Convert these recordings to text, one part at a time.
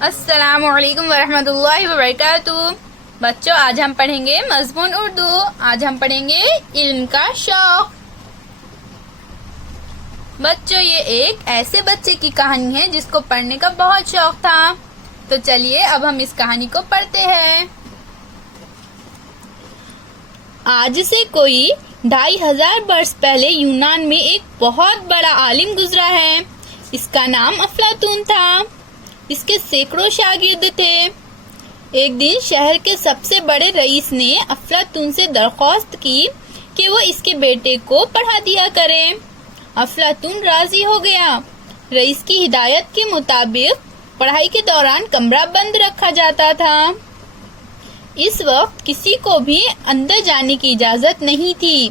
السلام علیکم ورحمۃ اللہ وبرکاتہ۔ بچوں، آج ہم پڑھیں گے مضمون اردو۔ آج ہم پڑھیں گے علم کا شوق۔ بچوں، یہ ایک ایسے بچے کی کہانی ہے جس کو پڑھنے کا بہت شوق تھا۔ تو چلیے اب ہم اس کہانی کو پڑھتے ہیں۔ آج سے کوئی 2500 برس پہلے یونان میں ایک بہت بڑا عالم گزرا ہے۔ اس کا نام افلاطون تھا۔ اس کے سینکڑوں شاگرد تھے۔ ایک دن شہر کے سب سے بڑے رئیس نے افلاطون سے درخواست کی کہ وہ اس کے بیٹے کو پڑھا دیا کرے۔ افلاطون راضی ہو گیا۔ رئیس کی ہدایت کے مطابق پڑھائی کے دوران کمرہ بند رکھا جاتا تھا۔ اس وقت کسی کو بھی اندر جانے کی اجازت نہیں تھی۔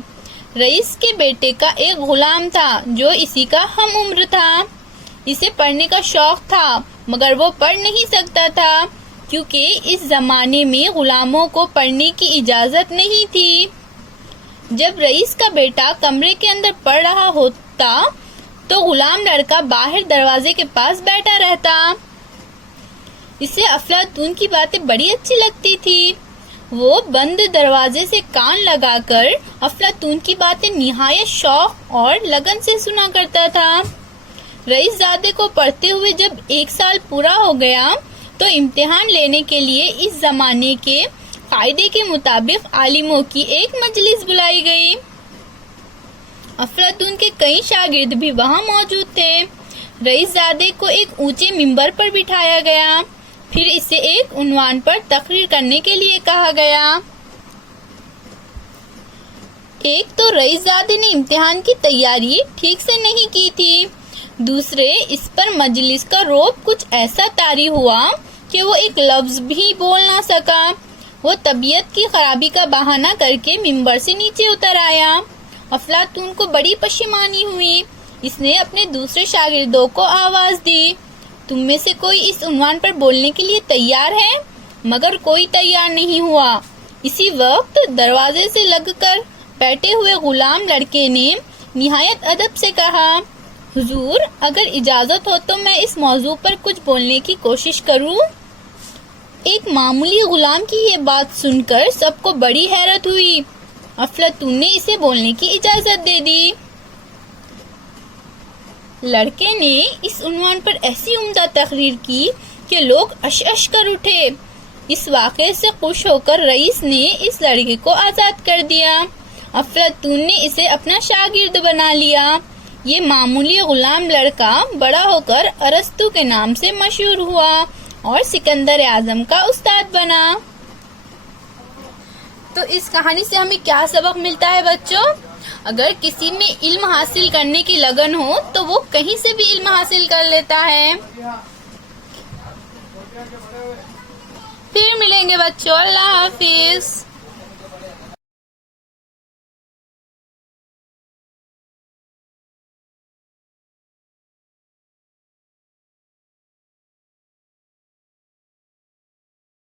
رئیس کے بیٹے کا ایک غلام تھا جو اسی کا ہم عمر تھا۔ اسے پڑھنے کا شوق تھا مگر وہ پڑھ نہیں سکتا تھا کیونکہ اس زمانے میں غلاموں کو پڑھنے کی اجازت نہیں تھی۔ جب رئیس کا بیٹا کمرے کے اندر پڑھ رہا ہوتا تو غلام لڑکا باہر دروازے کے پاس بیٹھا رہتا۔ اسے افلاطون کی باتیں بڑی اچھی لگتی تھی۔ وہ بند دروازے سے کان لگا کر افلاطون کی باتیں نہایت شوق اور لگن سے سنا کرتا تھا۔ رئیس زادے کو پڑھتے ہوئے جب 1 سال پورا ہو گیا تو امتحان لینے کے لیے اس زمانے کے قاعدے کے مطابق عالموں کی ایک مجلس بلائی گئی۔ افلاطون کے کئی شاگرد بھی وہاں موجود تھے۔ رئیس زادے کو ایک اونچے ممبر پر بٹھایا گیا، پھر اسے ایک عنوان پر تقریر کرنے کے لیے کہا گیا۔ ایک تو رئیس زادے نے امتحان کی تیاری ٹھیک سے نہیں کی تھی، دوسرے اس پر مجلس کا رعب کچھ ایسا طاری ہوا کہ وہ ایک لفظ بھی بول نہ سکا۔ وہ طبیعت کی خرابی کا بہانہ کر کے ممبر سے نیچے اتر آیا۔ افلاطون کو بڑی پشیمانی ہوئی۔ اس نے اپنے دوسرے شاگردوں کو آواز دی، تم میں سے کوئی اس عنوان پر بولنے کے لیے تیار ہے؟ مگر کوئی تیار نہیں ہوا۔ اسی وقت دروازے سے لگ کر بیٹھے ہوئے غلام لڑکے نے نہایت ادب سے کہا، حضور، اگر اجازت ہو تو میں اس موضوع پر کچھ بولنے کی کوشش کروں۔ ایک معمولی غلام کی یہ بات سن کر سب کو بڑی حیرت ہوئی۔ افلاطون نے اسے بولنے کی اجازت دے دی۔ لڑکے نے اس عنوان پر ایسی عمدہ تقریر کی کہ لوگ اش اش کر اٹھے۔ اس واقعے سے خوش ہو کر رئیس نے اس لڑکے کو آزاد کر دیا۔ افلاطون نے اسے اپنا شاگرد بنا لیا۔ یہ معمولی غلام لڑکا بڑا ہو کر ارسطو کے نام سے مشہور ہوا اور سکندر اعظم کا استاد بنا۔ تو اس کہانی سے ہمیں کیا سبق ملتا ہے بچوں؟ اگر کسی میں علم حاصل کرنے کی لگن ہو تو وہ کہیں سے بھی علم حاصل کر لیتا ہے۔ پھر ملیں گے بچوں، اللہ حافظ۔